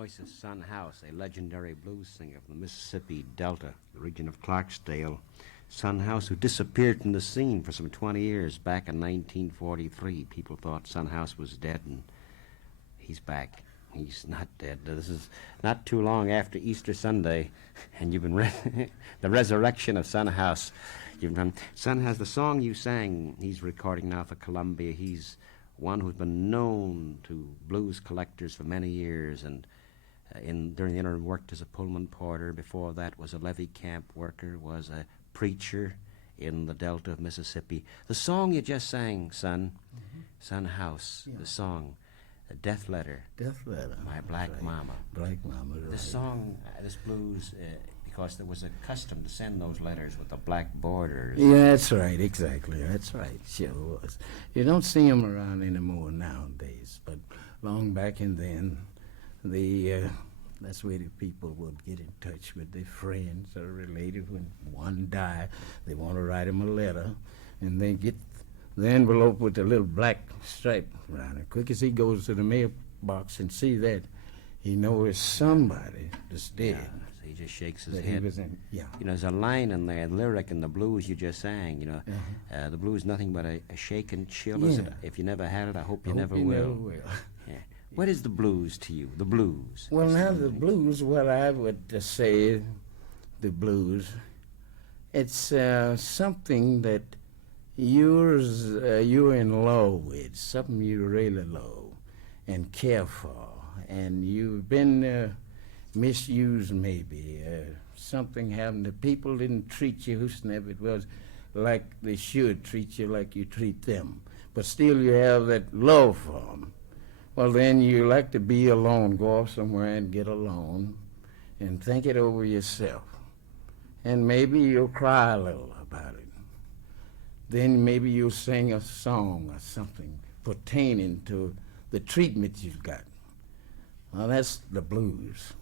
voice of Son House, a legendary blues singer from the Mississippi Delta, the region of Clarksdale. Son House, who disappeared from the scene for some 20 years. Back in 1943, people thought Son House was dead, and he's back. He's not dead. This is not too long after Easter Sunday, and you've been the resurrection of Son House. Son House, the song you sang, he's recording now for Columbia. He's one who's been known to blues collectors for many years, and during the interim worked as a Pullman porter. Before that was a levee camp worker, was a preacher in the Delta of Mississippi. The song you just sang, son, Son House, the song, A Death Letter. Death Letter. My Black Mama. Black Mama, right. This song, this blues, because there was a custom to send those letters with the black borders. Yeah, that's right, exactly. That's right, sure was. You don't see them around anymore nowadays, but long back and then, that's where the people would get in touch with their friends or relatives. When one died, they want to write him a letter, and they get the envelope with the little black stripe around it. Quick as he goes to the mailbox and see that, he knows somebody that's dead. Yeah, so he just shakes his That head. he was in, yeah. You know, there's a line in there, a lyric in the blues you just sang, you know. The blues nothing but a shake and chill. Is Yeah. it, if you never had it, I hope you Hope never you will. never will. Yeah. What is the blues to you? The blues. Well, now the blues, what I would say, the blues, it's something that you're in love with, something you really love and care for, and you've been misused maybe. Something happened, the people didn't treat you, whosoever it was, like they should treat you, like you treat them. But still you have that love for them. Well, then you like to be alone, go off somewhere and get alone and think it over yourself. And maybe you'll cry a little about it. Then maybe you'll sing a song or something pertaining to the treatment you've got. Well, that's the blues.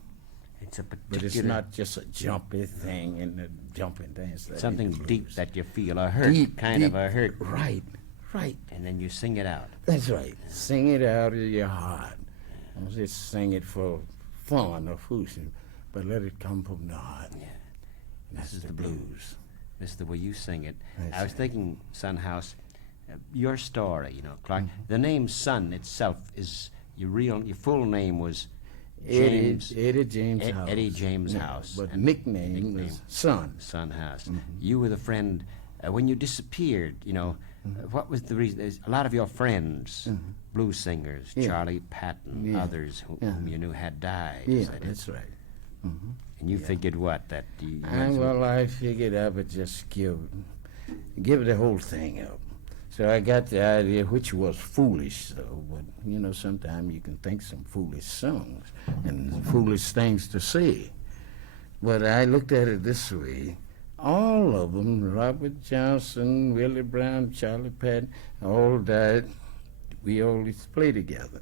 It's a particular... But it's not just a jumpy thing and a jumping dance. It's something deep that you feel, a hurt, Deep, kind of a hurt. Right, right. And then you sing it out. That's right. Sing it out of your heart. Don't just sing it for fun or foolishness, but let it come from the heart. Yeah. That's This is the the blues. blues. This is the way you sing it. That's I was it. thinking, Son House, your story, you know, Clark. The name Son itself is your full name was James Eddie James House. Eddie James House. But And nickname was Son. Son House. You were the friend when you disappeared. You know, what was the reason? There's a lot of your friends, blues singers, Yeah. Charlie Patton, Yeah. others Yeah. whom you knew had died. Yeah, Is that it? that's right. And you figured what that you Well, I figured I would just give the whole thing up. So I got the idea, which was foolish, though. But you know, sometimes you can think some foolish songs and foolish things to say. But I looked at it this way: all of them, Robert Johnson, Willie Brown, Charlie Patton, all died. We always play together.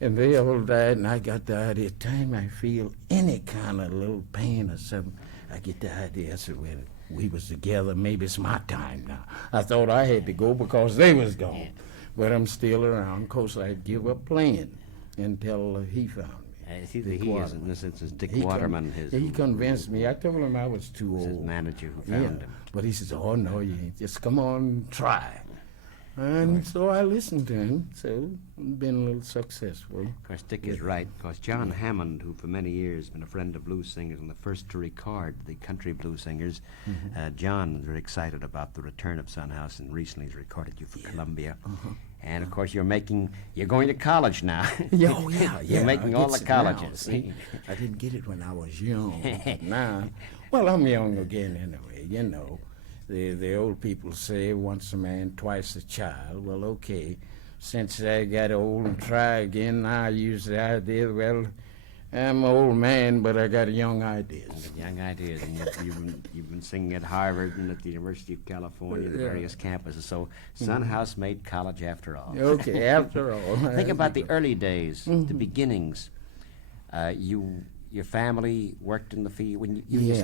And they all died, and I got the idea, time I feel any kind of little pain or something, I get the idea, I said, well, we was together, maybe it's my time now. I thought I had to go because they was gone. But I'm still around, 'cause I'd give up playing until he found me. It's either Dick he is, Waterman. in this instance, Dick He Waterman, he convinced me. I told him I was too his old. manager who found him. But he says, oh, no, you ain't. Just come on, try. And so I listened to him, so I've been a little successful. Of course, Dick is right, because John Hammond, who for many years been a friend of blues singers and the first to record the country blues singers, John is very excited about the return of Son House, and recently he's recorded you for Columbia. And of course, you're going to college now. Yeah. You're making I all gets the it now, colleges. see? I didn't get it when I was young. Now, well, I'm young again anyway, you know. The old people say once a man, twice a child. Well, okay. Since I got old and try again, I use the idea, well, I'm an old man, but I got young ideas. Young ideas, and you've been singing at Harvard and at the University of California, the various campuses. So Son House made college after all. Okay, after all. Think about the early days, the beginnings. Your family worked in the field.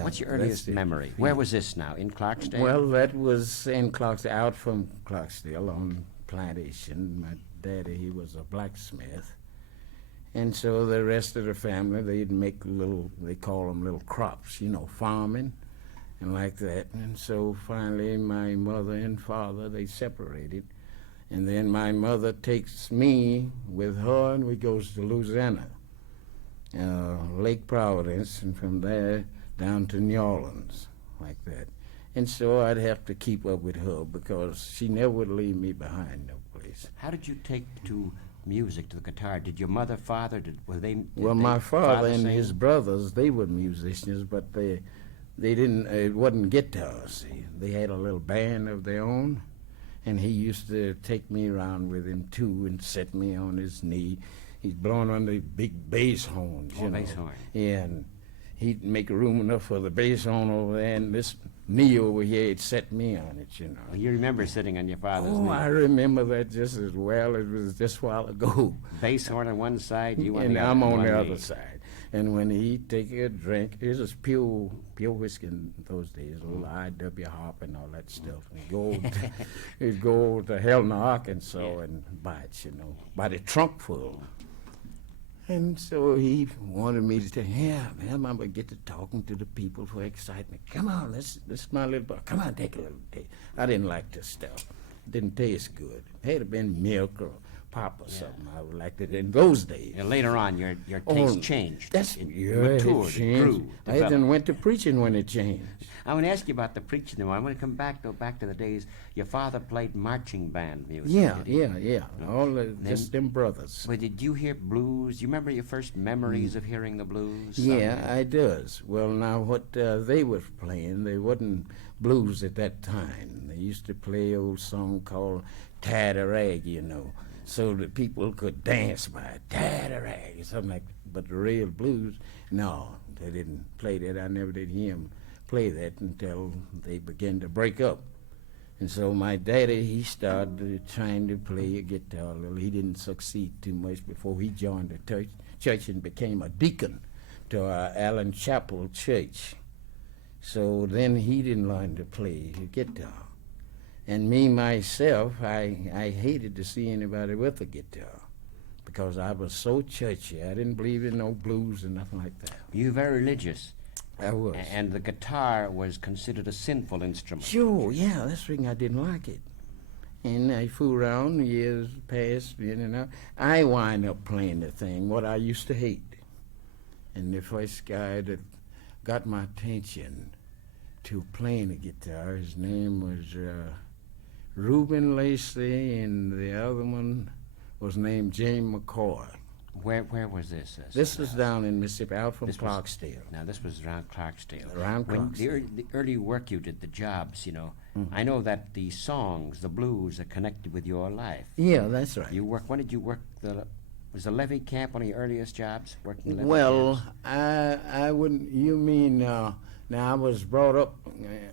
What's your earliest that's it. memory? Where was this now? In Clarksdale? Well, that was in Clarksdale, out from Clarksdale on plantation. My daddy, he was a blacksmith. And so the rest of the family, they'd make little, they call them little crops, you know, farming and like that. And so finally my mother and father, they separated. And then my mother takes me with her and we goes to Louisiana, Lake Providence, and from there down to New Orleans, like that. And so I'd have to keep up with her because she never would leave me behind no place. How did you take to music, to the guitar? Did your mother, father, Well, my father and sing? his brothers, they were musicians, but they didn't, it wasn't guitars. See. They had a little band of their own, and he used to take me around with him too and set me on his knee. He's blowing on the big bass horns, you know. Bass horn. Yeah, and he'd make room enough for the bass horn over there, and this knee over here, he'd set me on it, you know. Well, you remember sitting on your father's knee. I remember that just as well. It was just a while ago. Bass horn on one side, you on And the other. I'm on one the knee. other side. And when he'd take a drink, it was pure whiskey in those days, a little IW hop and all that stuff. He'd go to Helena, Arkansas, and buy it, you know, buy the trunk full. And so he wanted me to say, yeah, man, I'm going to get to talking to the people for excitement. Come on, this is my little boy. Come on, take a little taste. I didn't like this stuff. It didn't taste good. It had to been milk or pop or something. I would like it in those days. And later on, your taste changed. That's It it matured, it changed. grew, I developed. then went to preaching when it changed. I want to ask you about the preaching, though. I want to come back to the days your father played marching band music. Yeah, did he? yeah. All just them brothers. Well, did you hear blues? Do you remember your first memories of hearing the blues? Yeah, I does. Well, now what they was playing, they wasn't blues at that time. They used to play an old song called Tatter-Rag, you know, so that people could dance by it, Tatter-Rag, or something like that. But the real blues, no, they didn't play that. I never did hear them play that until they began to break up. And so my daddy, he started trying to play a guitar a little. He didn't succeed too much before he joined the church and became a deacon to our Allen Chapel Church. So then he didn't learn to play the guitar. And me, myself, I hated to see anybody with a guitar because I was so churchy. I didn't believe in no blues and nothing like that. You were very religious. I was. And the guitar was considered a sinful instrument. Sure, yeah, that's the thing I didn't like it. And I fooled around, years passed, in and out. I wind up playing the thing, what I used to hate. And the first guy that got my attention to playing the guitar, his name was Reuben Lacey, and the other one was named James McCoy. Where was this? This was down in Mississippi, out from This was- Clarksdale. Now, this was around Clarksdale. Around When Clarksdale. the early work you did, the jobs, you know, I know that the songs, the blues, are connected with your life. Yeah, that's right. When did you work was the levee camp one of your earliest jobs, working levee Well, camps? I wouldn't. You mean now? I was brought up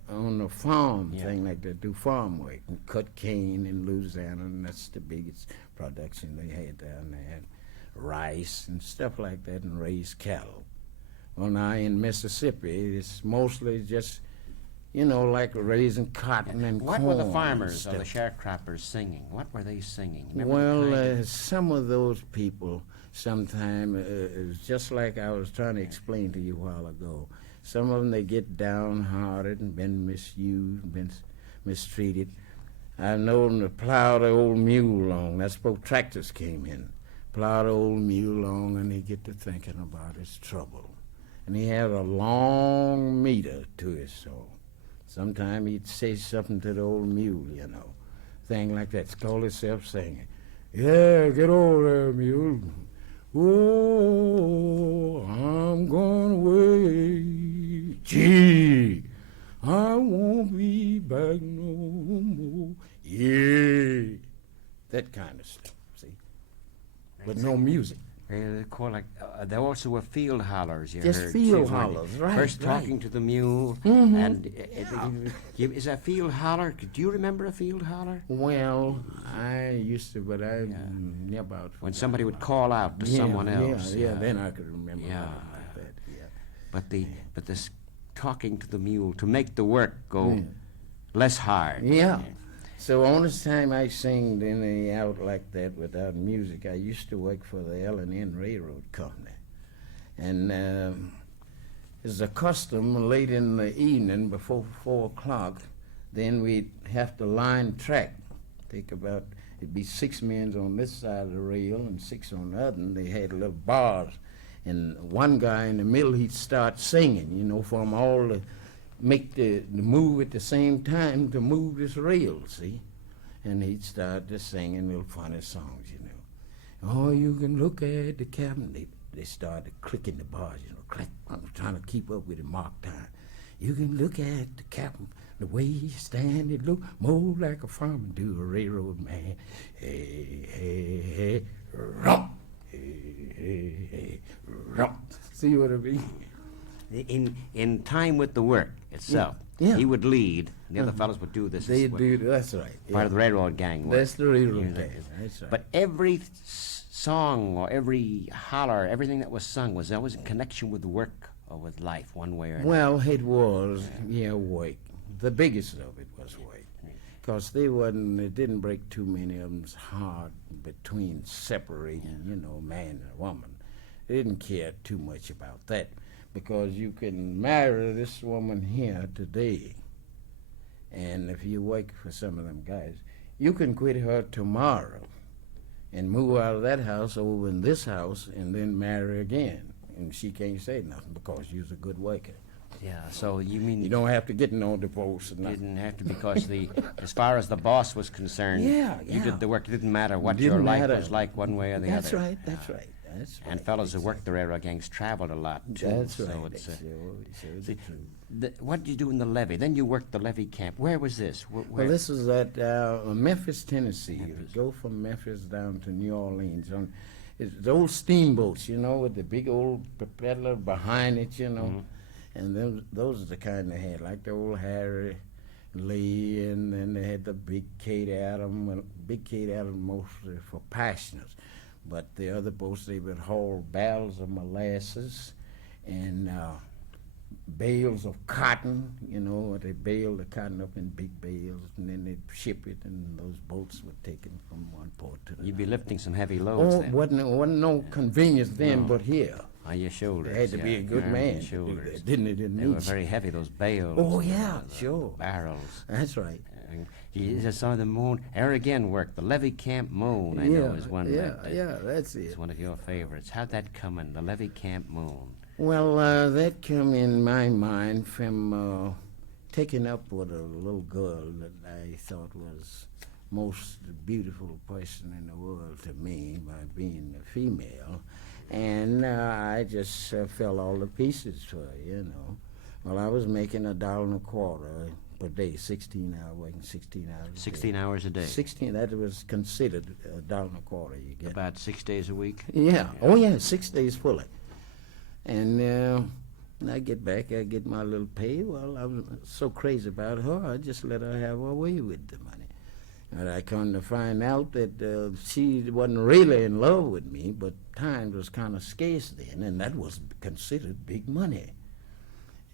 on a farm Yeah. thing like that, do farm work and cut cane in Louisiana, and that's the biggest production they had down there. Rice and stuff like that, and raise cattle. Well, now in Mississippi, it's mostly just, you know, like raising cotton and What corn. were the and farmers or the stuff. sharecroppers singing? What were they singing? Remember the Well, kind of- some of those people, sometime, it's just like I was trying to explain to you a while ago. Some of them, they get downhearted and been misused, been mistreated. I've known them to plow the old mule along. That's before tractors came in. Plow the old mule along, and he get to thinking about his trouble. And he had a long meter to his song. Sometime he'd say something to the old mule, you know, thing like that. It's called itself singing. Yeah, get over there, mule. Oh, I'm going away. Gee, I won't be back no more. Yeah, that kind of stuff, see. But no music. They're called like, there also were field hollers, you Just heard. field too, weren't you? hollers, right, First right. talking to the mule, Mhm. and is a field holler, do you remember a field holler? Well, I used to, but I Yeah. never out. When somebody would call out to someone else. Yeah, then I could remember Yeah. something like that, yeah. But this talking to the mule to make the work go less hard. Yeah. So only time I sing any out like that without music, I used to work for the L&N Railroad Company. And it's a custom late in the evening before 4 o'clock, then we'd have to line track. Take about, it'd be 6 men on this side of the rail and 6 on the other, and they had little bars. And one guy in the middle, he'd start singing, you know, for them all to make the move at the same time to move this rail, see? And he'd start just singing little funny songs, you know. Oh, you can look at the cabin. They started clicking the bars, you know, click. I'm trying to keep up with the mark time. You can look at the captain, the way he stand, it look more like a farmer do a railroad man. Hey, hey, hey, rump. Hey, hey, hey, rump. See what I mean? In time with the work itself, Yeah. he would lead, and the other fellows would do this. They do, that's right. Part of the railroad gang work. That's the railroad You know, gang, that's right. But every song or every holler, everything that was sung was always in connection with work or with life, one way or another. Well, it was, work. The biggest of it was work. Because it didn't break too many of them's heart between separating, you know, man and woman. They didn't care too much about that. Because you can marry this woman here today, and if you work for some of them guys, you can quit her tomorrow and move out of that house over in this house and then marry again. And she can't say nothing because you're a good worker. Yeah, so you mean You don't have to get no divorce or you nothing. didn't have to, because as far as the boss was concerned, Yeah, you yeah. did the work. It didn't matter what Didn't your life matter. was like one way or the That's other. right, that's right. That's And right. fellows who worked the railroad gangs traveled a lot, too. That's so right. it's, That's see, true. what did you do in the levee? Then you worked the levee camp. Where was this? Where? Well, this was at Memphis, Tennessee. You go from Memphis down to New Orleans. It's the old steamboats, you know, with the big old propeller behind it, you know. And those are the kind they had, like the old Harry Lee, and then they had the big Kate Adams. Well, big Kate Adams mostly for passengers. But the other boats, they would haul barrels of molasses and bales of cotton, you know, they baled the cotton up in big bales, and then they'd ship it, and those boats were taken from one port to the You'd be other. lifting some heavy loads Oh, then. wasn't no convenience then, No. but here. On your shoulders. They had to be yeah, a good arms man and to do shoulders. that, didn't it? In They were Nietzsche? very heavy, those bales. Oh, yeah, sure. Barrels. That's right. And you just saw the moon. There again work. The levee camp moon, I know, is one yeah, that that's is it. one of your favorites. How'd that come in, the levee camp moon? Well, that come in my mind from taking up with a little girl that I thought was most beautiful person in the world to me by being a female. And I just fell all to pieces for her, you know. Well, I was making $1.25 per day, 16 hours, working 16 hours a day. 16 hours a day. 16, that was considered $1.25 you get. About 6 days a week? Yeah. Oh, yeah, 6 days fully. And I get back, I get my little pay. Well, I was so crazy about her, I just let her have her way with the money. And I come to find out that she wasn't really in love with me, but time was kind of scarce then, and that was considered big money.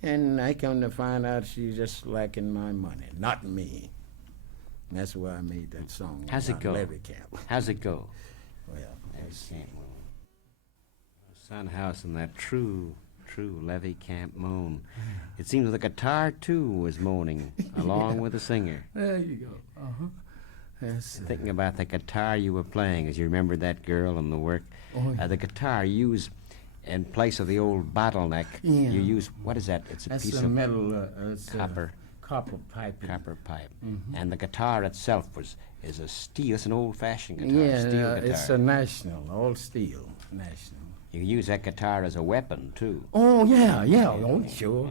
And I come to find out she's just lacking my money, not me. And that's why I made that song. How's it about go? Levee Camp. How's it go? Well, let's see. Camp moon. Sun house and that true levee camp moon. It seems the guitar, too, was moaning along with the singer. There you go. Uh-huh. Yes. Thinking about the guitar you were playing, as you remember that girl and the work. Oh, yeah. The guitar used in place of the old bottleneck. Yeah. You use, what is that? It's a That's piece a of metal, it's copper. Copper pipe. Copper pipe. Mm-hmm. And the guitar itself is a steel. It's an old-fashioned guitar, Yeah, steel guitar. it's a national, all steel, national. You use that guitar as a weapon, too. Oh, yeah. Oh, sure.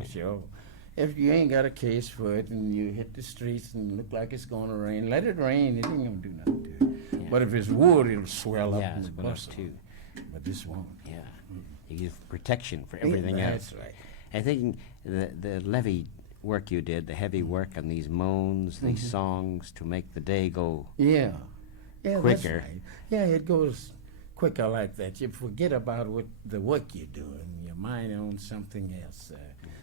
If you ain't got a case for it and you hit the streets and look like it's going to rain, let it rain. It ain't going to do nothing to it. Yeah. But if it's wood, it'll swell up Yeah, and it's good bust too. But this won't. Yeah. You give protection for everything else. That's right. I think the levee work you did, the heavy work on these moans, these songs to make the day go Yeah. quicker. That's right. Yeah, it goes quicker like that. You forget about what the work you're doing. Your mind on something else,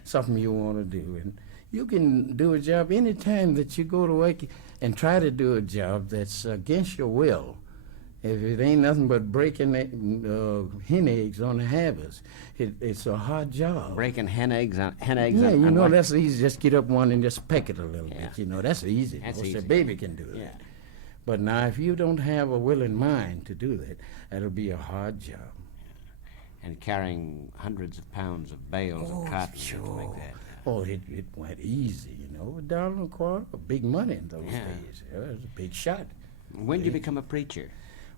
something you want to do. And you can do a job any time that you go to work and try to do a job that's against your will. If it ain't nothing but breaking hen eggs on the havers, it's a hard job. Breaking hen eggs on Yeah, you on know, what? that's easy. Just get up one and just peck it a little Yeah. bit. You know, that's easy. That's Most easy. a baby can do that. Yeah. But now, if you don't have a willing mind to do that, that'll be a hard job. And carrying hundreds of pounds of bales of cotton and things like that. Oh, it went easy, you know. $1.25, big money in those Yeah. days. It was a big shot. When did you become a preacher?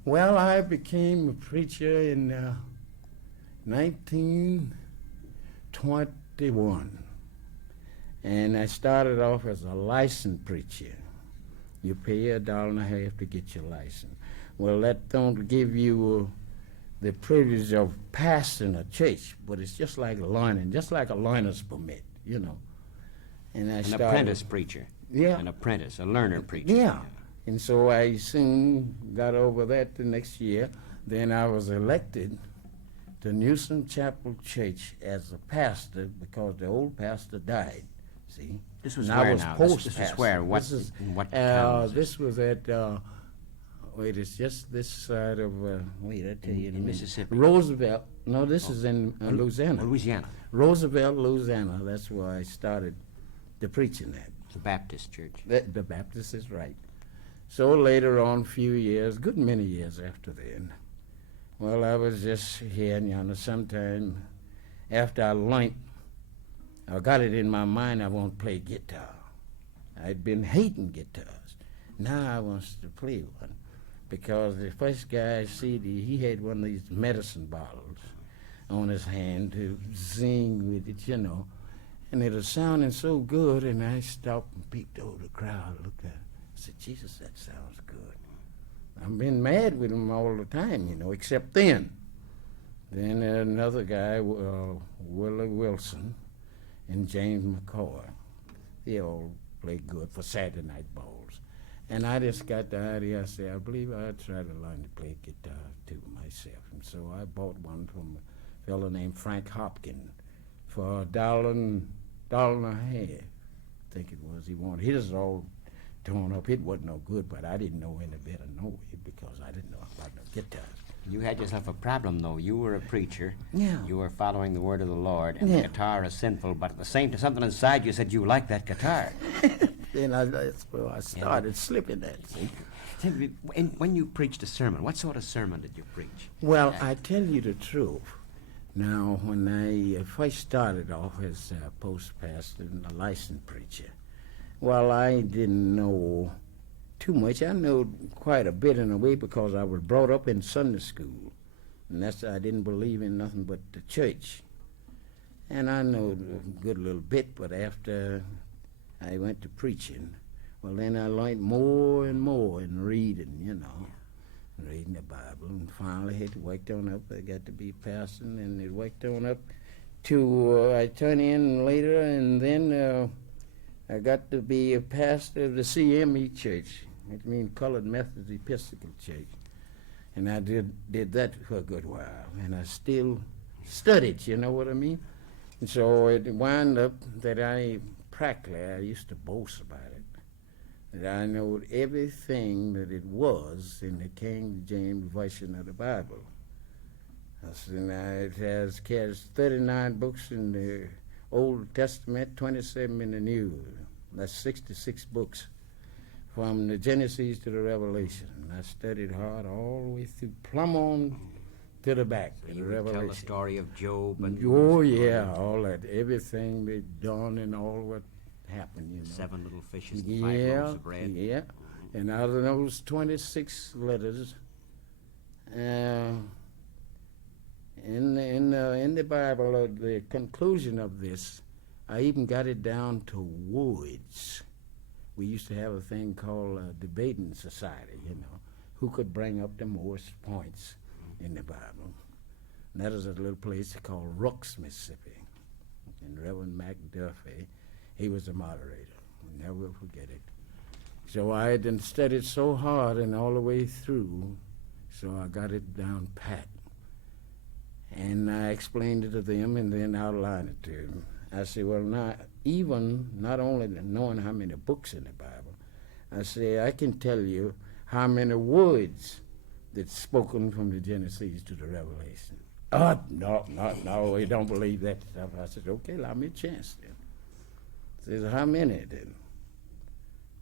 Well, I became a preacher in 1921. And I started off as a licensed preacher. You pay $1.50 to get your license. Well, that don't give you the privilege of pastoring a church, but it's just like learning, just like a learner's permit, you know. And An apprentice preacher. Yeah. An apprentice, a learner preacher. Yeah. And so I soon got over that the next year. Then I was elected to Newsom Chapel Church as a pastor because the old pastor died. See? This was And where I was now? post This was where? What, This is, in what town was this was at, wait, it's just this side of, wait, I tell you in a minute. Mississippi? Roosevelt. No, this is in Louisiana. Louisiana. Roosevelt, Louisiana. That's where I started the preaching at. It's a Baptist church. The Baptist is right. So later on, few years, good many years after then, well, I was just here, you know, sometime after I learned, I got it in my mind I want to play guitar. I'd been hating guitars. Now I wants to play one because the first guy I see, he had one of these medicine bottles on his hand to sing with it, you know, and it was sounding so good, and I stopped and peeked over the crowd, looked at it. I said, Jesus, that sounds good. I've been mad with him all the time, you know, except then. Then another guy, Willie Wilson and James McCoy, they all played good for Saturday night balls. And I just got the idea, I said, I believe I'd try to learn to play guitar too myself. And so I bought one from a fellow named Frank Hopkins for $1.50. I think it was. He wanted his all torn up. It wasn't no good, but I didn't know any better no way because I didn't know about no guitars. You had yourself a problem, though. You were a preacher. Yeah. You were following the word of the Lord, and Yeah. the guitar is sinful, but at the same time, something inside you said you liked that guitar. Then that's where I started slipping that, see. Tell me, when you preached a sermon, what sort of sermon did you preach? Well, I tell you the truth. Now, when I first started off as a post pastor and a licensed preacher, well, I didn't know too much. I know quite a bit in a way because I was brought up in Sunday school, and I didn't believe in nothing but the church. And I know a good little bit, but after I went to preaching, well, then I learned more and more in reading, you know. Reading the Bible, and finally it worked on up. I got to be pastor, and it worked on up to I turned in later, and then I got to be a pastor of the CME Church, which means Colored Methodist Episcopal Church, and I did that for a good while, and I still studied. You know what I mean? And so it wound up that I used to boast about it. That I know everything that it was in the King James Version of the Bible. It carries 39 books in the Old Testament, 27 in the New. That's 66 books from the Genesis to the Revelation. And I studied hard all the way through, plumb on to the back. So to you the would tell Revelation. the story of Job and... Oh, yeah, all that. Everything they done and all what happened, you know. 7 little fishes and 5 loaves of bread. Yeah, and out of those 26 letters, in the Bible, the conclusion of this, I even got it down to words. We used to have a thing called a debating society, you know, who could bring up the most points in the Bible. And that is a little place called Rooks, Mississippi. And Reverend McDuffie, he was the moderator. I'll never forget it. So I had studied so hard and all the way through So I got it down pat. And I explained it to them and then outlined it to them. I said, well, not only knowing how many books in the Bible, I say, I can tell you how many words that's spoken from the Genesis to the Revelation. Oh, no, we don't believe that stuff. I said, okay, allow me a chance then. Says, how many then?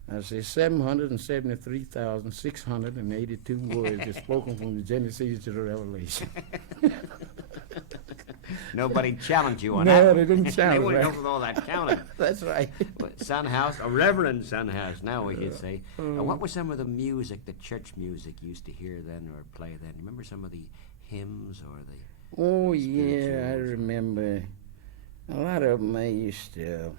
I say 773,682 words are spoken from the Genesis to the Revelation. Nobody challenged you on No, that. they didn't They challenge wouldn't that. know with all that counting. That's right. Son House, a Reverend Son House, now we could say. What was some of the music, the church music you used to hear then or play then? You remember some of the hymns or the... Oh, yeah, I spirituals? remember a lot of them. I used to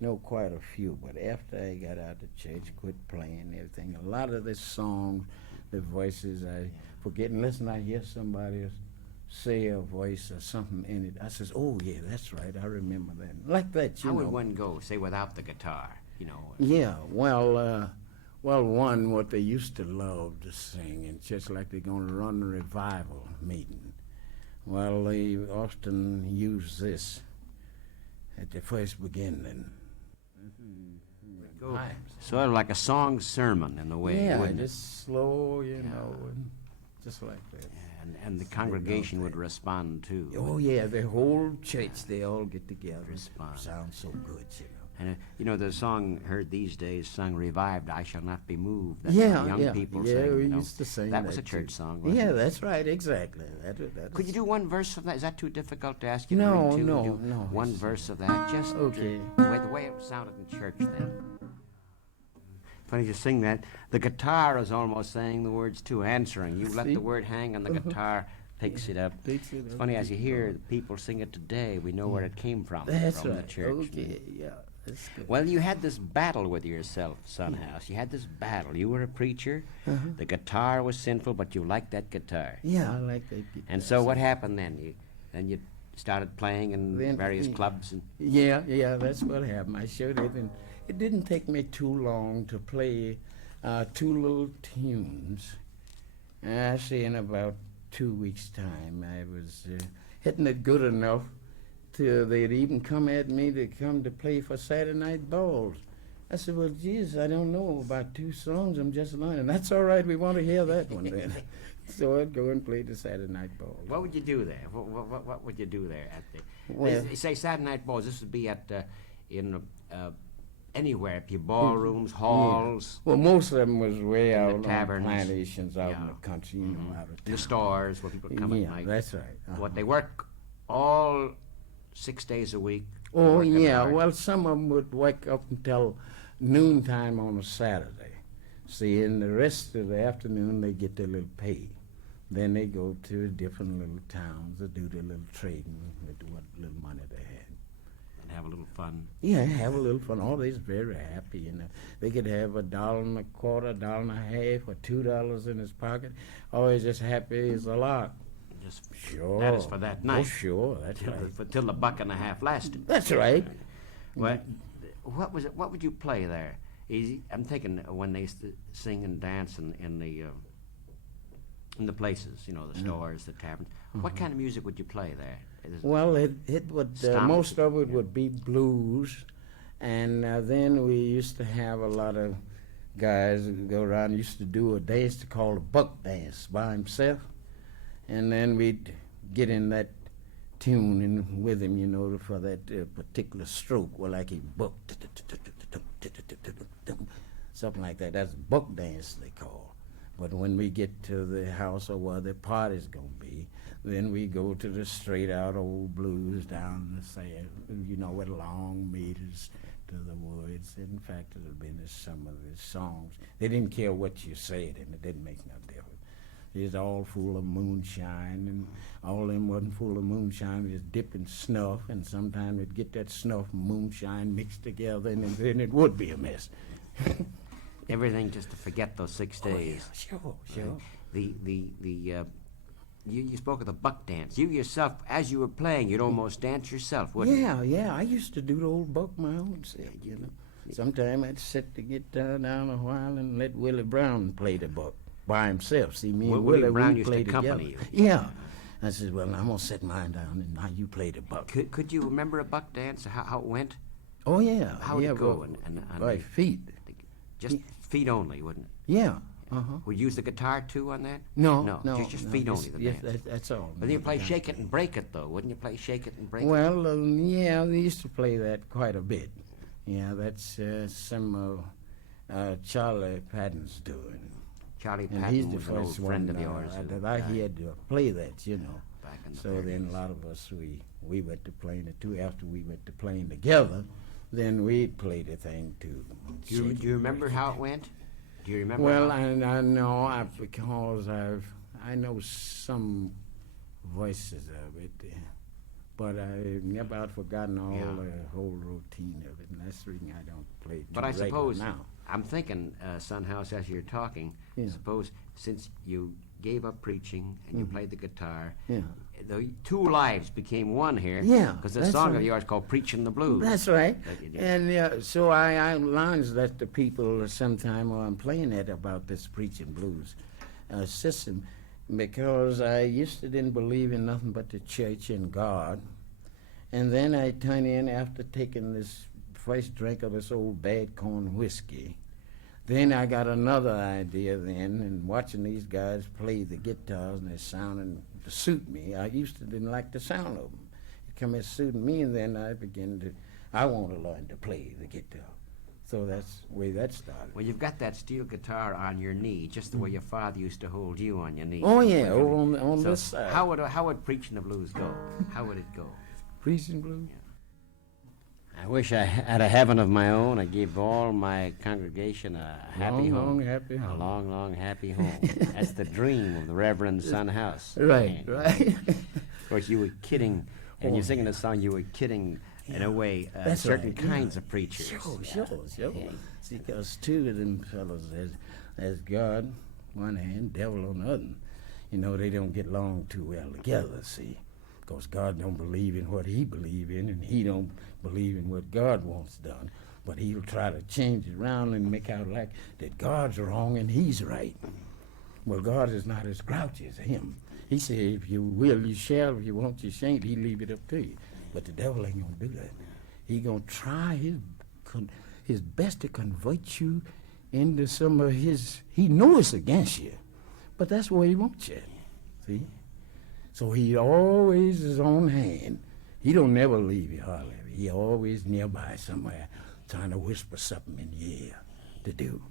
know quite a few, but after I got out of church, quit playing and everything, a lot of the songs, the voices, I forget unless I hear somebody say a voice or something in it. I says, oh, yeah, that's right, I remember that. Like that, you How know. would one go, say, without the guitar, you know? Yeah, well, one, what they used to love to sing in church, like they're going to run a revival meeting. Well, they often use this at the first beginning. Go sort of like a song sermon in a way, Yeah, wouldn't it? just slow, you know, and just like that. And the congregation would respond too. Oh, yeah, the whole church, they all get together. Respond. Sounds so good, you know. And you know, the song heard these days, sung revived, I Shall Not Be Moved. That's Yeah, what young yeah, people yeah, sing. we you know. used to sing That was a that, church too. song, wasn't Yeah, it? that's right, exactly. Could you do one verse of that? Is that too difficult to ask you No, to read two? no, Do no, One it's- verse of that, just Okay. The way it sounded in church then. Funny you sing that. The guitar is almost saying the words too, answering. You let See? the word hang and the guitar picks it up. Picks it It's up, funny as you picks it hear up. people sing it today, we know where it came from. That's from right. the church. Okay, yeah, that's good. Well, you had this battle with yourself, Son House. You had this battle. You were a preacher. The guitar was sinful, but you liked that guitar. Yeah, I like that guitar. And so what happened then? You started playing in Then, various yeah. clubs. And Yeah, that's what happened. I showed it, and it didn't take me too long to play two little tunes. I say in about 2 weeks' time, I was hitting it good enough till they'd even come at me to come to play for Saturday night balls. I said, well, geez, I don't know about 2 songs. I'm just learning. That's all right. We want to hear that one then. So I'd go and play the Saturday night balls. what would you do there? What would you do there at the? Well- You say Saturday night balls. This would be at anywhere, your ballrooms, halls, Well, most of them was way In the out on taverns. plantations out in Yeah. the country, you know, out of in town. the stores where people come Yeah, at night. that's right. What they work all 6 days a week. Oh, working yeah. hard. Well, some of them would wake up until noontime on a Saturday. See, in the rest of the afternoon, they get their little pay. Then they go to different little towns to do their little trading with what little money they had. And have a little fun. Yeah, have a little fun. Always very happy, you know. They could have $1.25, $1.50, or $2 in his pocket. Always just happy as a lark. Just Sure. that is for that Oh, night. sure, that's right. Till the $1.50 lasted. That's right. What was it? What would you play there? I'm thinking when they used to sing and dance in the places, you know, the stores, the taverns. What kind of music would you play there? Well, it would Stomp. most of it would be blues, and then we used to have a lot of guys who go around used to do a dance called a buck dance by himself, and then we'd get in that tune and with him, you know, for that particular stroke, well, like he buck, something like that. That's buck dance they call. But when we get to the house or where the party's gonna be, then we go to the straight out old blues down the sand, you know, with long meters to the woods. In fact, it'll be in some of the songs. They didn't care what you said, and it didn't make no difference. It's all full of moonshine, and all of them wasn't full of moonshine, just dipping snuff, and sometimes it'd get that snuff and moonshine mixed together, and then it would be a mess. Everything just to forget those 6 days. Sure. You spoke of the buck dance. You yourself, as you were playing, you'd almost dance yourself, wouldn't you? Yeah, I used to do the old buck my own self, you know. Sometimes I'd set the guitar down a while and let Willie Brown play the buck. by himself. See, me and Willie Willie, Brown we used to played together. accompany you. Yeah. I said, well, I'm going to set mine down, and now you play the buck. Could you remember a buck dance, how it went? Oh, yeah. How would yeah, it go? well, And by feet. just feet only, wouldn't it? Yeah. Uh-huh. Would you use the guitar, too, on that? No, Just feet only, the yes, dance. that's all. But then you play Shake It and Break It, though. Wouldn't you play Shake It and Break It? Well, yeah, they used to play that quite a bit. Yeah, that's some Charlie Patton's doing. Charlie And Patton he's the was an old first friend one of yours. who that I died had to play that, you know. back in the So then 30s. a lot of us, we went to playing it too. After we went to playing together, then we'd play the thing too. Do you remember how it went? Do you remember? Well, how? I know because I know some voices of it, but I've never I've forgotten all Yeah. the whole routine of it, and that's the reason I don't play it. But too I regular suppose now. I'm thinking, Son House, as you're talking. Yeah. Suppose since you gave up preaching and you played the guitar, Yeah. the two lives became one here. Yeah, Because the that's song of right. yours called "Preaching the Blues." That's right. That you did. And so I lines that the people sometime while I'm playing it about this preaching blues system, because I used to didn't believe in nothing but the church and God. And then I turn in after taking this first drink of this old bad corn whiskey. Then I got another idea then, and watching these guys play the guitars and they're sounding to suit me. I used to didn't like the sound of them. It come as suiting me, and then I want to learn to play the guitar. So that's the way that started. Well, you've got that steel guitar on your knee, just the way your father used to hold you on your knee. Oh yeah, over on So this side. how would Preaching the Blues go? How would it go? Preaching blues? I wish I had a heaven of my own. I gave all my congregation a happy home. Long, happy A home. long, long, happy home. That's the dream of the Reverend Son House. Right, And, right. Of course, you were kidding, and Oh, you're singing the song, you were kidding, in a way, That's certain right, yeah. kinds of preachers. Sure, Yeah. sure. Yeah. See, because two of them fellows, there's God one hand, devil on the other. You know, they don't get along too well together, see. Because God don't believe in what he believe in, and he don't believe in what God wants done. But he'll try to change it around and make out like that God's wrong and he's right. Well, God is not as grouchy as him. He said, if you will, you shall. If you won't, you shan't. He leave it up to you. But the devil ain't going to do that. He going to try his best to convert you into some of his... He knows it's against you, but that's where he wants you. See? So he always is on hand. He don't never leave you hardly. He always nearby somewhere trying to whisper something in your ear to do.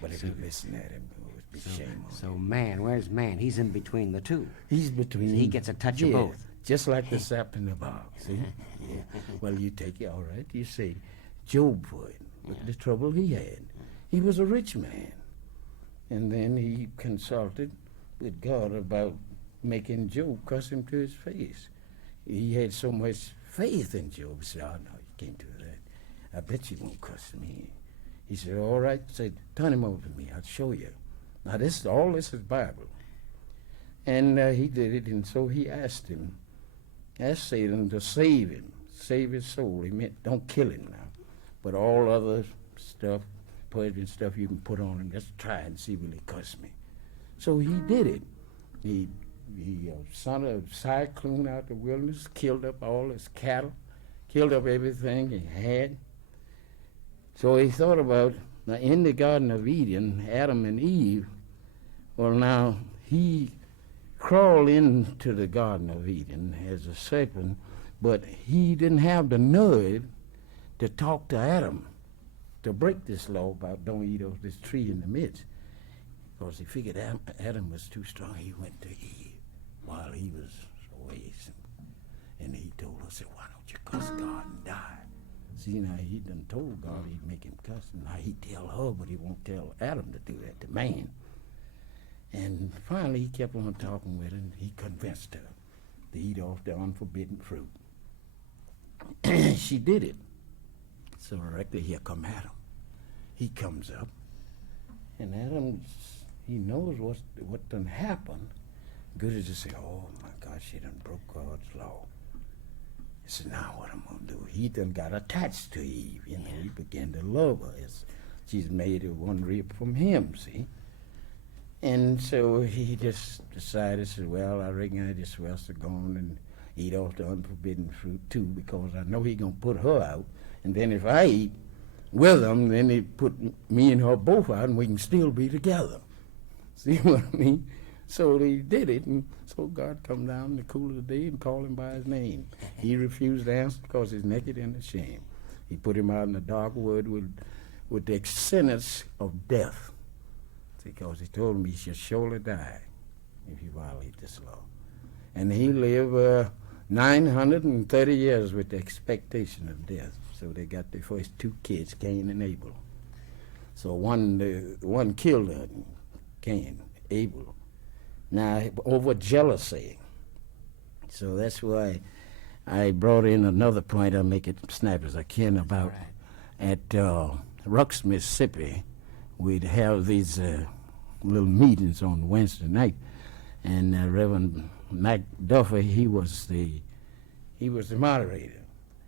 But if you listen at him, it would be shame on So you. man, where's man? He's in between the two. He's between... He gets a touch of yeah, both. Just like the sap in the bog, see? Yeah. Well, you take it, all right. You say, Job for it. Look at the trouble he had. He was a rich man. And then he consulted with God about making Job cuss him to his face. He had so much faith in Job. He said, oh, no, you can't do that. I bet you won't cuss me. He said, all right. Said, turn him over to me. I'll show you. Now, all this is Bible. And he did it, and so he asked Satan to save him, save his soul. He meant don't kill him now, but all other stuff, poison stuff you can put on him, just try and see will he cuss me. So he did it. He sent a cyclone out the wilderness, killed up all his cattle, killed up everything he had. So he thought about, now in the Garden of Eden, Adam and Eve, well now, he crawled into the Garden of Eden as a serpent, but he didn't have the nerve to talk to Adam, to break this law about don't eat of this tree in the midst. Because he figured Adam was too strong. He went to Eve while he was away. And he told her, said, why don't you cuss God and die? See, now he done told God he'd make him cuss. Now he'd tell her, but he won't tell Adam to do that, the man. And finally he kept on talking with her, and he convinced her to eat off the unforbidden fruit. She did it. So directly here come Adam. He comes up, and Adam, he knows what done happened. Good as to say, oh my God, she done broke God's law. He said, now what I'm gonna do? He done got attached to Eve, you know. He began to love her. She's made one rib from him, see. And so he just decided, said, well, I reckon I just well to go on and eat off the unforbidden fruit too, because I know he gonna put her out. And then if I eat with him, then he put me and her both out, and we can still be together. See what I mean? So he did it, and so God come down in the cool of the day and called him by his name. He refused to answer because he's naked and ashamed. He put him out in the dark wood with the sentence of death, because he told him he should surely die if you violate this law. And he lived 930 years with the expectation of death. So they got their first two kids, Cain and Abel. So one killed Cain, Abel. Now, over jealousy. So that's why I brought in another point. I'll make it snap as I can about at Rucks, Mississippi. We'd have these little meetings on Wednesday night, and Reverend Mac Duffy, he was the moderator.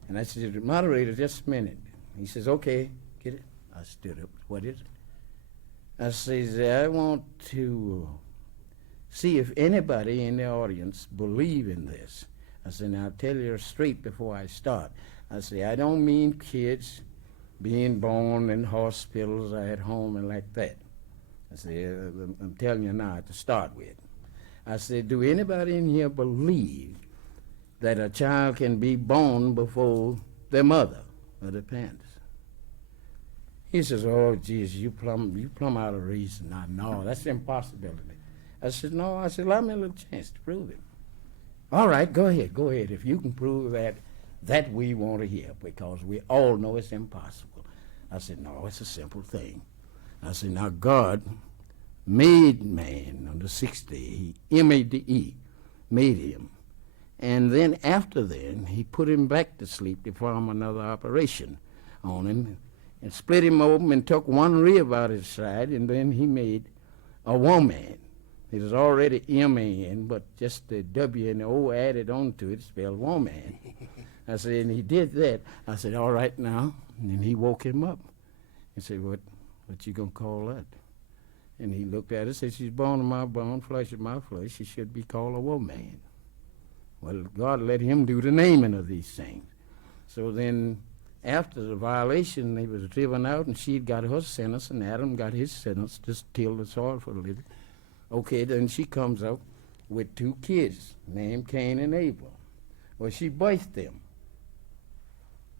And I said, moderator, just a minute. He says, okay, get it. I stood up. What is it? I says, I want to see if anybody in the audience believe in this. I said, now I'll tell you straight before I start. I say, I don't mean kids being born in hospitals or at home and like that. I say, I'm telling you now to start with. I said, do anybody in here believe that a child can be born before their mother or their parents? He says, oh, geez, you plumb out of reason. I know, that's an impossibility. I said, no. I said, allow me a little chance to prove it. All right, go ahead. If you can prove that we want to hear, because we all know it's impossible. I said, no, it's a simple thing. I said, now God made man on the sixth day. He, M-A-D-E, made him. And then after then, he put him back to sleep to perform another operation on him and split him open and took one rib out his side, and then he made a woman. It was already M-A-N, but just the W and the O added onto it, spelled woman. I said, and he did that. I said, all right now. And then he woke him up and said, what you gonna call that? And he looked at her and said, she's bone of my bone, flesh of my flesh. She should be called a woman. Well, God let him do the naming of these things. So then after the violation, he was driven out, and she'd got her sentence, and Adam got his sentence, just till the soil for a little. Okay, then she comes up with two kids named Cain and Abel. Well, she birthed them.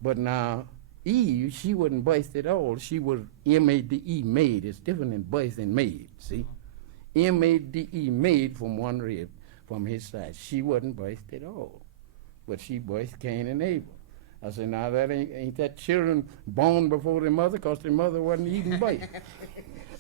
But now Eve, she wasn't birthed at all. She was M-A-D-E, made. It's different than birth and made, see? M-A-D-E, made from one rib, from his side. She wasn't birthed at all. But she birthed Cain and Abel. I said, now that ain't that children born before their mother, because their mother wasn't even birthed.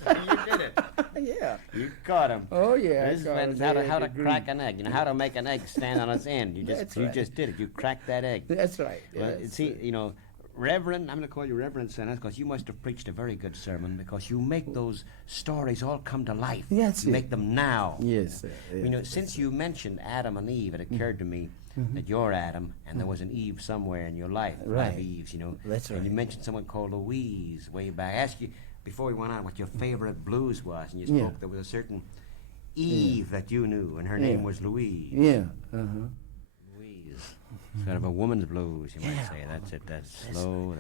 You did it. Yeah. You caught him. Oh, yeah. This is how to crack an egg. You know, how to make an egg stand on its end. You just did it. You cracked that egg. That's right. Well, see, you know, Reverend, I'm going to call you Reverend Sennett, because you must have preached a very good sermon, because you make those stories all come to life. Yes, you make them now. Yes, sir. Yes, you know, since you mentioned Adam and Eve, it occurred to me that you're Adam, and there was an Eve somewhere in your life. Right. Five Eves, you know. That's right. And you mentioned someone called Louise way back. I asked you before we went on what your favorite blues was, and you spoke there was a certain Eve that you knew, and her name was Louise. Yeah. Louise. Sort of a woman's blues, you might say. That's it. That's slow.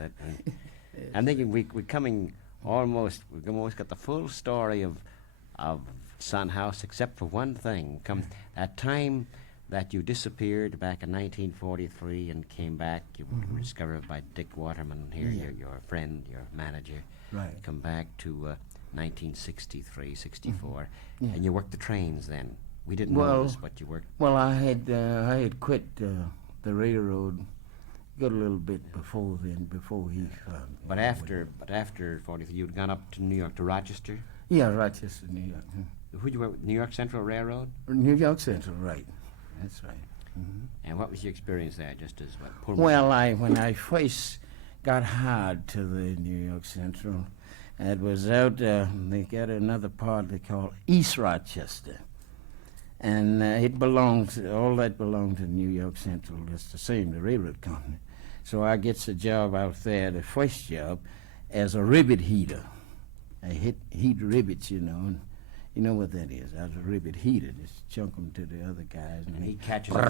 I'm thinking we've almost got the full story of Son House, except for one thing. That time that you disappeared back in 1943 and came back, you were discovered by Dick Waterman here, your friend, your manager. Right. Come back to 1963, 64, and you worked the trains then. We didn't know this, but you worked. Well, I had quit the railroad a little bit before then, before he. But after 43, you'd gone up to New York, to Rochester. Yeah, Rochester, New York. Who'd you work with? New York Central Railroad. New York Central, right? That's right. And what was your experience there? Just as what? Pullman? Well, when I first got hired to the New York Central, it was out. They got another part they call East Rochester. And all that belonged to New York Central. It's the same, the railroad company. So I gets a job out there, the first job, as a rivet heater. I heat rivets, you know, You know what that is? That's a ribbit heater. Just chunk them to the other guys. And he catches it in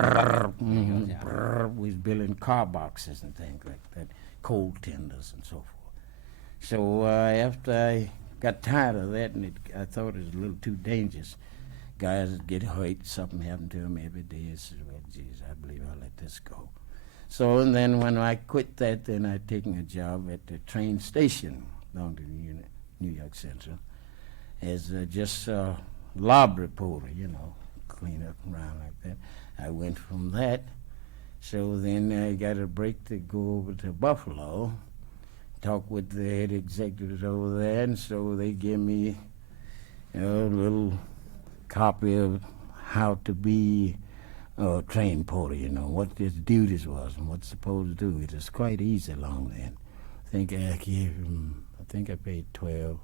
the bucket. We was building car boxes and things like that, coal tenders and so forth. So after I got tired of that, and I thought it was a little too dangerous. Guys would get hurt, something happened to them every day. I said, well, geez, I believe I'll let this go. So, and then when I quit that, then I taken a job at the train station down to New York Central as just a lob reporter, you know, clean up around like that. I went from that. So then I got a break to go over to Buffalo, talk with the head executives over there, and so they gave me a little copy of how to be a train porter, you know, what his duties was and what's supposed to do. It was quite easy along then. I think I paid $12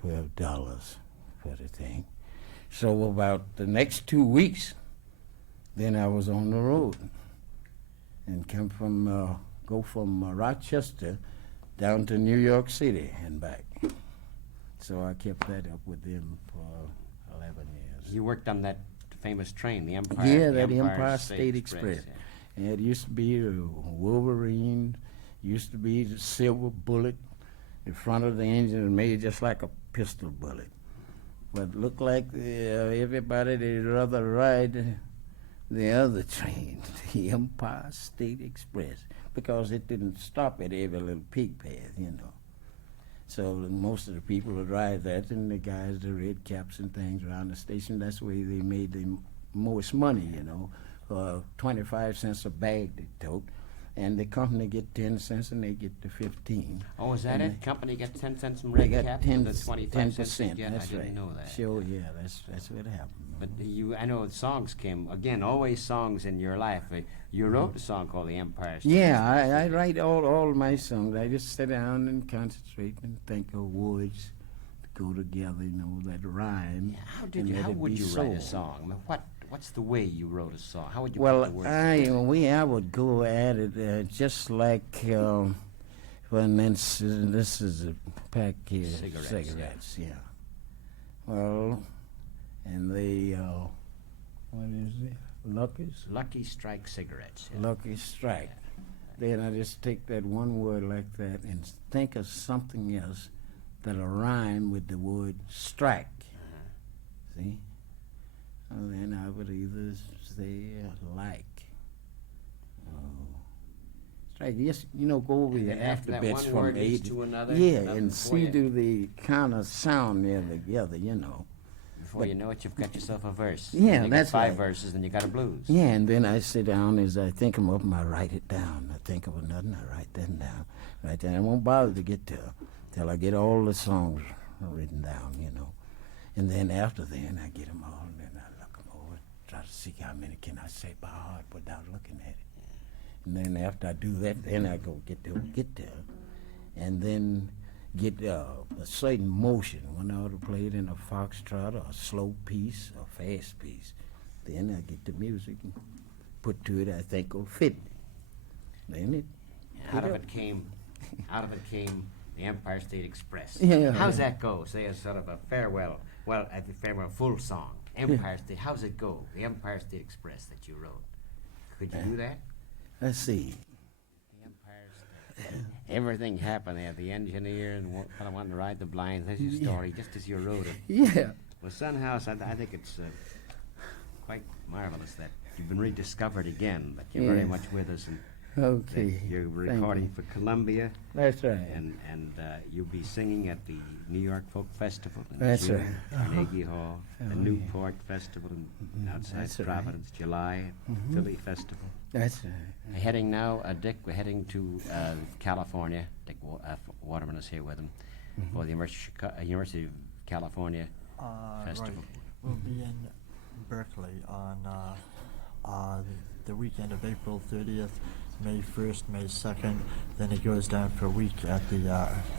for the thing. So about the next 2 weeks, then I was on the road and go from Rochester down to New York City and back. So I kept that up with them for 11 years. You worked on that famous train, the Empire. Yeah, the that Empire State Express. Yeah. And it used to be the Wolverine, used to be the silver bullet. The front of the engine was made just like a pistol bullet. But looked like everybody, they'd rather ride the other train, the Empire State Express, because it didn't stop at every little pig path, you know. So most of the people would ride that, and the guys, the red caps and things around the station, that's where they made the most money, you know. 25 cents a bag they tote, and the company get 10 cents and they get the 15. Oh, is that it? Company gets 10 cents from They red got cap? 10, The 25 cents you 10%. get? That's I didn't right. know that. Sure, yeah, that's what happened. But I know the songs came, again, always songs in your life. You wrote a song called The Empire State Yeah, Express. I write all my songs. I just sit down and concentrate and think of words to go together, you know, that rhyme. Yeah, how would you write a song? I mean, what's the way you wrote a song? How would you Well, put the words I would go at it just like, for instance, this is a pack here, cigarettes, yeah. Well, and they, what is it? Lucky Strike cigarettes. Yeah. Lucky Strike. Then I just take that one word like that and think of something else that'll rhyme with the word strike. See? And then I would either say like. Strike. Yes, you know, go over the then after that alphabets one from word A leads to another, yeah, another and before see you- do the kind of sound there together, you know. Before you know it, you've got yourself a verse. Yeah, Then you that's got 5 right. verses, then you got a blues. Yeah, and then I sit down as I think them up and I write it down. I think of another and I write that down. Right then I won't bother to get till I get all the songs written down, you know. And then after then I get them all and then I look them over, try to see how many can I say by heart without looking at it. And then after I do that, then I go get there. And then get a certain motion. When I ought to play it in a foxtrot or a slow piece or fast piece, then I get the music and put to it I think will fit. Then it. Out of it came the Empire State Express. Yeah, How's yeah. that go? Say as sort of a farewell, full song. Empire State. How's it go? The Empire State Express that you wrote. Could you do that? Let's see. The Empire State. Everything happened there. The engineer and kind of wanting to ride the blinds. That's your story, just as you wrote it. Yeah. Well, Son House, I think it's quite marvelous that you've been rediscovered again. That you're very Yes. much with us, and Okay. that you're Thank recording you. for Columbia, That's right. and you'll be singing at the New York Folk Festival in That's June, right. Carnegie Hall, the Oh, yeah. Newport Festival outside That's right. Providence, July, Philly Festival. That's right. Heading now, Dick, we're heading to California. Dick Waterman is here with him for the University of California Festival. Right. We'll be in Berkeley on the weekend of April 30th, May 1st, May 2nd. Then it goes down for a week at the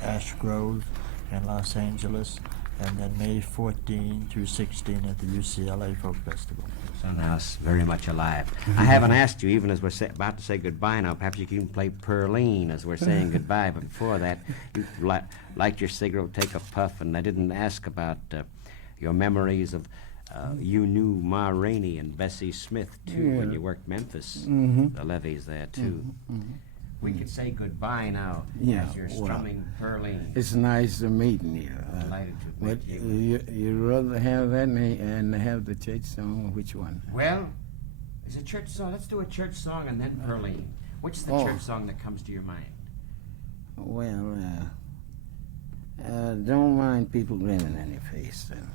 Ash Grove in Los Angeles. And then May 14 through 16 at the UCLA Folk Festival. Son House, very much alive. I haven't asked you, even as we're about to say goodbye now, perhaps you can even play Perline as we're saying goodbye. But before that, you light your cigarette, take a puff, and I didn't ask about your memories of you knew Ma Rainey and Bessie Smith too when Yeah. you worked Memphis. Mhm. The levees there too. We could say goodbye now Yeah, as you're well, strumming Pearline. It's nice to meeting you. Delighted to But meet you. you'd rather have that and have the church song? Which one? Well, it's a church song. Let's do a church song and then Pearline. Which is the Oh. church song that comes to your mind? Well, don't mind people grinning in your face then.